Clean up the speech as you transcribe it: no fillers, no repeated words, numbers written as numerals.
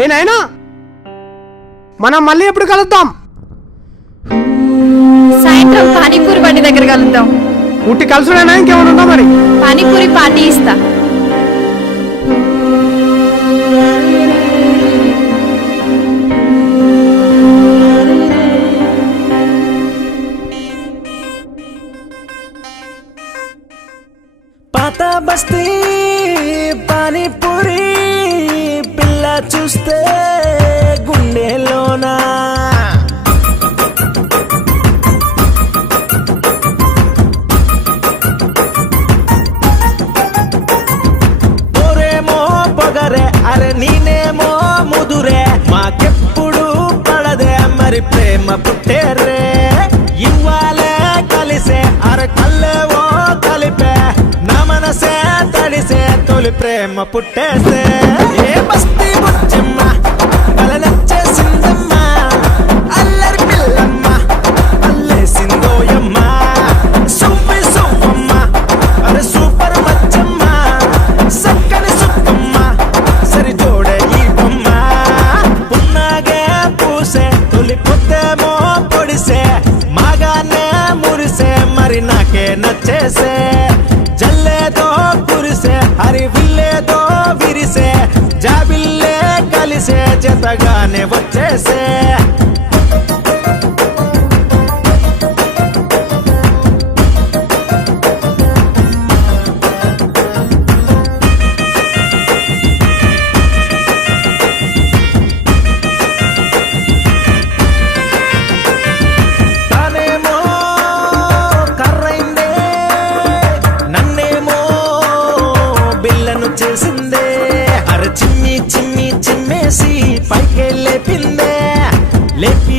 ఏ నాయనా, మనం మళ్ళీ ఎప్పుడు కలుద్దాం? సాయంత్రం పానీపూరి బండి దగ్గర కలుద్దాం. ఉట్టి కలుసుడైనా ఇంకేమైనా ఉందా మరి? పానీపూరి పార్టీ ఇస్తా. పాత బస్తీ పానీపూరి పిల్ల చూస్తే గుండెలోనా ఓరేమో పొగరే, అరే నేనేమో ముదురే, మాకెప్పుడు పడదే మరి ప్రేమ పుట్టేరే. ఇవ్వాలే కలిసే అరే కల్లేవో కలిపే, నా మనసే తడిసే తొలి ప్రేమ పుట్టేసే. ఏ బస్తీ బుచ్చమ్మ బల నచ్చేసిందమ్మ, అల్లరి పిల్లమ్మ అల్లేసిందోయమ్మ. సువ్వి సువ్వమ్మ అరే సూపర్ మచ్చమ్మ, సక్కని సుక్కమ్మ సరి జోడే ఈ బొమ్మ. పున్నాగే పూసే తొలి పొద్దేమో పొడిసే, మాగానే మురిసే మరి నాకే నచ్చేసే. జల్లేదో కురిసే హరి విల్లేదో విరిసే, జాబిల్లే కలిసే జతగానే వచ్చేసే. తానేమో కర్రైందే, నన్నేమో బిల్లను చేసిందే. అర చిమ్మి చిమ్మి చిమ్మేసి పైకే లేపిందే, లేపి